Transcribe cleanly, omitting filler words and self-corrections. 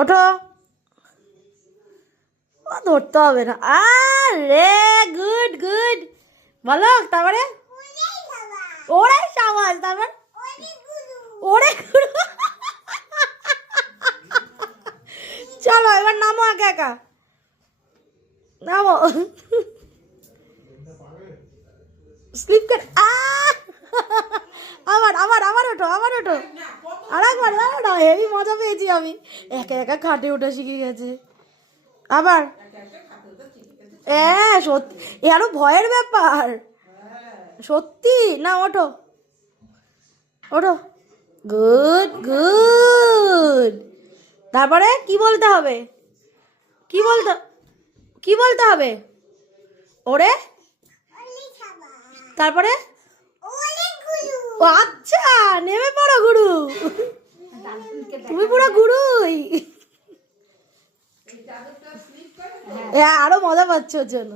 ওঠো। ও ধরতে হবে না। আরে গুড গুড। বলো তারপরে। ওরে সাবাস। তারপর ওরে গুরু। চলো এবার নামো একা একা। নামো। স্লিপ করে আবার আবার আবার ওঠো আবার ওঠো। আর একবার না হেভি মজা পেয়েছি আমি। একা একা খাটে ওঠা শিখে গেছে। আবার হ্যাঁ সত্যি এ আরো ভয়ের ব্যাপার। সত্যি না ওঠো ওঠো। Good good. তারপরে কি বলতে হবে? কি বলতে কি বলতে হবে? ওরে। তারপরে ও আচ্ছা নেমে পড়ো গুরু। তুমি পুরো গুরুই। আরো মজা পাচ্ছ ওর জন্য।